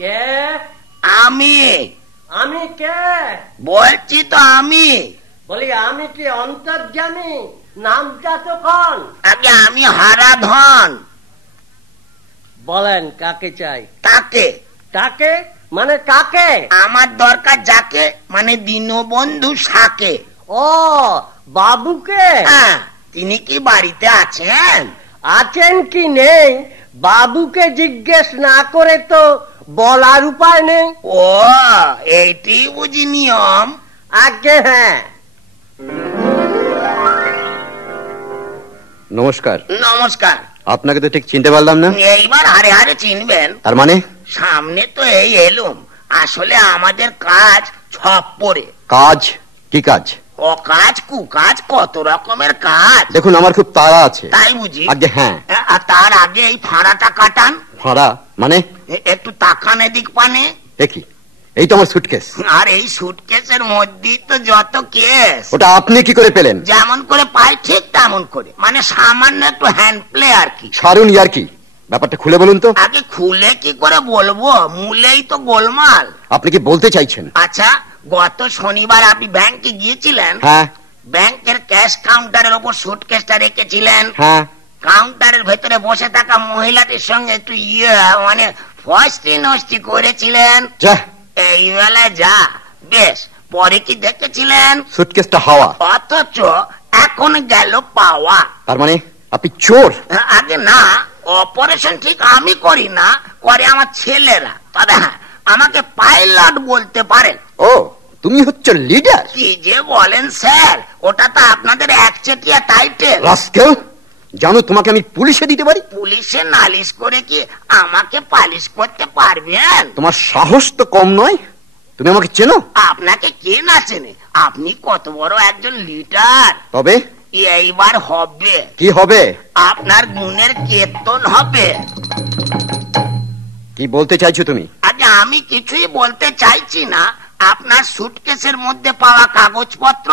কে? আমি। আমি কে? বলছি তো আমি। বলি আমি কি অন্তর্যামী? নামটা তো কোন? আগে আমি হারাধন। বলেন কাকে চাই? তাকে। তাকে মানে কাকে? আমার দরকার যাকে, মানে দীনবন্ধু সাকে। ও বাবুকে? হ্যাঁ। তিনি কি বাড়িতে আছেন? আছেন কি নেই বাবুকে জিজ্ঞেস না করে তো বলার উপায় নেই। ও এইটি বুঝি নিয়ম? আগে হ্যাঁ। নমস্কার। নমস্কার। আপনাকে তো ঠিক চিনতে পারলাম না। এইবার হারে হারে চিনবেন। তার মানে? সামনে তো এই এলুম, আসলে আমাদের কাজ ছপ পড়ে। কাজ? কি কাজ? অকাজ কুকাজ কত রকমের কাজ। দেখুন আমার খুব তাড়া আছে। তাই বুঝি? আগে হ্যাঁ। আর তার আগে এই ফাঁড়াটা কাটান। ফাঁড়া মানে? একটু তাকান এদিক পানে। দেখি, এই তো আমার সুটকেস। আর এই সুটকেসের মধ্যেই তো যত কেস। ওটা আপনি কি করে পেলেন? যেমন করে পাই ঠিক তেমন করে, মানে সামান্য একটু হ্যান্ড প্লে আর কি। সারুন ইয়ার কি, ব্যাপারটা খুলে বলুন তো। আগে খুলে কি করে বলবো, মূলেই তো গোলমাল। আপনি কি বলতে চাইছেন? আচ্ছা, গত শনিবার আপনি ব্যাংকে গিয়েছিলেন। হ্যাঁ। ব্যাংকের ক্যাশ কাউন্টারের ওপর সুটকেসটা রেখেছিলেন। হ্যাঁ। কাউন্টারের ভেতরে বসে থাকা মহিলাটির সঙ্গে একটু মানে ফস্টি নষ্টি করেছিলেন। এই বেলা যা বেশ, পরে কি দেখেছিলেন? সুটকেসটা হাওয়া। অথচ এখন গেল পাওয়া। তার মানে আপনি চোর? আগে না, অপারেশন ঠিক আমি করি না, করে আমার ছেলেরা। তবে হ্যাঁ, আমাকে পাইলট বলতে পারেন। ও, তুমি হচ্ছে লিডার? কি যে বলেন স্যার, ওটা তো আপনাদের একচেটিয়া টাইটেল। রাস্কেল, জানো তোমাকে আমি পুলিশে দিতে পারি। পুলিশে নালিশ করে কি আমাকে পালিশ করতে পারবেন? তোমার সাহস তো কম নয়। তুমি আমাকে চেনো? আপনাকে কে না চেনে? আপনি কত বড় একজন লিডার। তবে এইবার হবে। কি হবে? আপনার গুণের কীর্তন হবে। কি বলতে চাইছো তুমি? আগে আমি কিছুই বলতে চাইছি না। আপনার সুটকেসের মধ্যে পাওয়া কাগজপত্র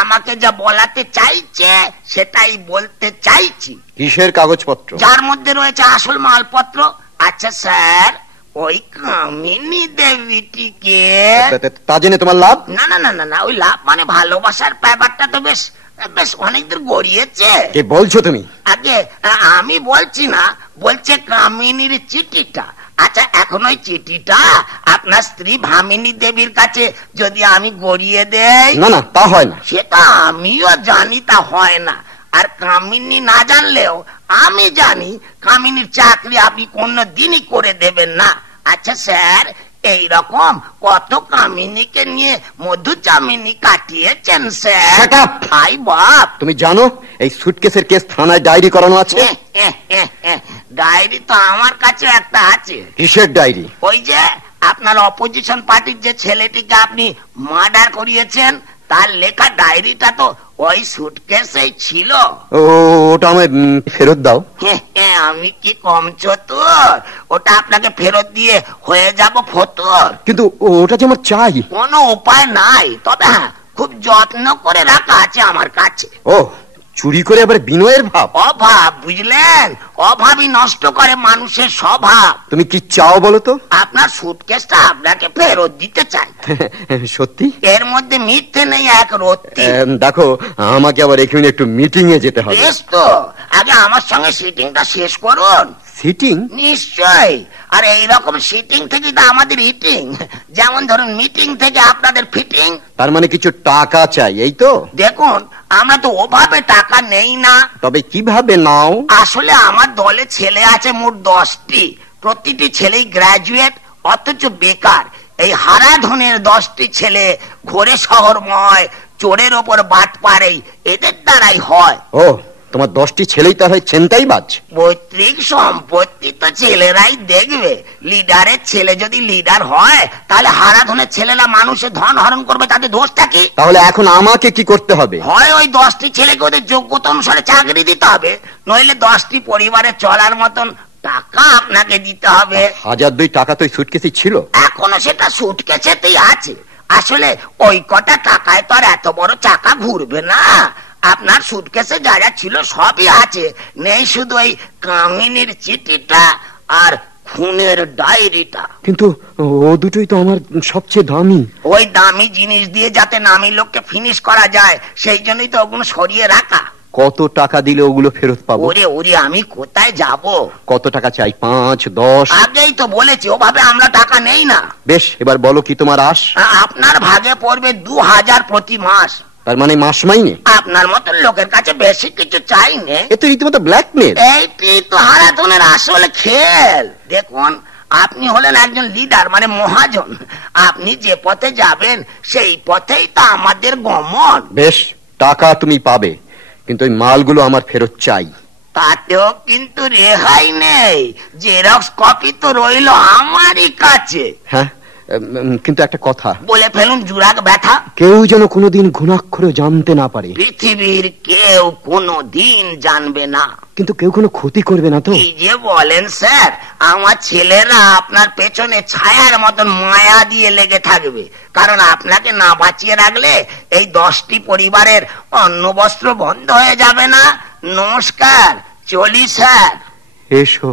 আমাকে যা বলাতে চাইছে সেটাই বলতে চাইছি। কিসের কাগজপত্র? যার মধ্যে রয়েছে আসল মালপত্র। আচ্ছা স্যার, ওই কামিনী দেবীটিকে তা জেনে তোমার লাভ? না না না না, ওই লাভ মানে ভালোবাসার ব্যাপারটা তো বেশ বেশ অনেক দূর গড়িয়েছে। কি বলছো তুমি? আগে আমি বলছি না, বলছে কামিনীর চিঠিটা। আচ্ছা, এখন ওই চিঠিটা আপনার স্ত্রী ভামিনী দেবীর কাছে যদি আমি গড়িয়ে দেই? না না, তা হয় না। সেটা আমিও জানি তা হয় না। আর কামিনী না জানলেও আমি জানি কামিনীর চাকরি আপনি কোনদিনই করে দেবেন না। আচ্ছা স্যার, এইরকম কত কামিনীকে নিয়ে মধুচামিনী কাটিয়েছেন স্যার। আই বাপ, তুমি জানো এই সুটকেসের কেস থানায় ডায়েরি করানো আছে? ডায়েরি তো আমার কাছে একটা আছে। কিসের ডায়েরি? ওই যে আপনার অপোজিশন পার্টির যে ছেলেটিকে আপনি মার্ডার করিয়েছেন, তার লেখা ডায়েরিটা তো ওই সুটকেসেই ছিল। ওটা আমায় ফেরত দাও। আমি কি কম চতুর? ওটা আপনাকে ফেরত দিয়ে হয়ে যাব ফতুর। কিন্তু ওটা যে আমার চাই। কোনো উপায় নাই, তবে হ্যাঁ, খুব যত্ন করে রাখা আছে আমার কাছে। ও, চুরি করে আবার বিনয়ের ভাব? অভাব, বুঝলেন? অভাবই নষ্ট করে মানুষের স্বভাব। তুমি কি চাও বলো তো? আপনার সুটকেসটা আপনাকে ফেরত দিতে চাই। সত্যি? এর মধ্যে মিথ্যে নেই এক রত্তি। দেখো, আমাকে আবার এখানে একটু মিটিং এ যেতে হবে। বেশ তো, আগে আমার সঙ্গে সিটিংটা শেষ করুন। সিটিং? নিশ্চয়। আর এইরকম সিটিং থেকে তো আমাদের ইটিং, যেমন ধরুন মিটিং থেকে আপনাদের ফিটিং। তার মানে কিছু টাকা চাই, এই তো? দেখুন, আমরা তো ওভাবে টাকা নেই না। তবে কিভাবে নাও? আসলে আমার দলে ছেলে আছে মোট 10টি। প্রতিটি ছেলেই গ্রাজুয়েট, অথচ বেকার। এই হারাধনের 10টি ছেলে ঘোরে শহরময়, চোরের ওপর বাট পারে, এদের দ্বারাই হয়। ও, তোমার 10টি ছেলেই তার হয় ছিনতাই বাজ? পৈতৃক সম্পত্তি তো ছেলেরাই দেখবে। লিডারের ছেলে যদি লিডার হয়, তাহলে হারাধনের ছেলেরা মানুষের ধন হরণ করবে, তাদের দোষটা কি? তাহলে এখন আমাকে কি করতে হবে? হয় ওই 10টি ছেলেকে ওদের যোগ্যতা অনুসারে চাকরি দিতে হবে, নইলে 10টি পরিবারে চলার মতন টাকা আপনাকে দিতে হবে। 1002 টাকা তো সুটকেসে ছিল। এখনো সেটা সুটকেসেতেই আছে। আসলে ওই কটা টাকায় তো আর এত বড় চাকা ঘুরবে না। আপনার সুটকেসে যা যা ছিল সবই আছে, নেই শুধু ওই কামিনীর চিঠিটা আর খুনের ডায়েরিটা। কিন্তু ও দুটোই তো আমার সবচেয়ে দামি। ওই দামি জিনিস দিয়ে যাতে নামি লোককে ফিনিশ করা যায় সেই জন্যই তো ওগুলো সরিয়ে রাখা। কত টাকা দিলে ওগুলো ফেরত পাবো? ওরে ওরে আমি কোথায় যাব? কত টাকা চাই? 5, 10? আগেই তো বলেছি ওভাবে আমরা টাকা নেই না। বেশ, এবার বলো কি তোমার আশ? আপনার ভাগে পড়বে 2000 প্রতি মাস। তার মানে মাস মাইনে? আপনার মতো লোকের কাছে বেশি কিছু চাই না। এ তো রীতিমতো ব্ল্যাকমেল। এইটি তো হারাধনের আসল খেল। দেখুন, আপনি হলেন একজন লিডার, মানে মহাজন। আপনি যে পথে যাবেন সেই পথেই তো আমাদের গমন। বেশ, টাকা তুমি পাবে, কিন্তু ওই মালগুলো আমার ফেরত চাই। তাতেও কিন্তু রেহাই নেই। জেরক্স কপি তো রইল আমারই কাছে। হ্যাঁ, কিন্তু একটা কথা। বলে ফেলুন জুরাক ব্যথা। কেউ যেন কোনোদিন ঘুণাক্ষরে জানতে না পারে। পৃথিবীর কেউ কোনোদিন জানবে না। কিন্তু কেউ কোনো ক্ষতি করবে না তো? কি যে বলেন স্যার, আমার ছেলেরা আপনার পেছনে ছায়ার মতন মায়া দিয়ে লেগে থাকবে। কারণ আপনাকে না বাঁচিয়ে রাখলে এই 10টি পরিবারের অন্ন বস্ত্র বন্ধ হয়ে যাবে না। নমস্কার, চলি স্যার। এসো।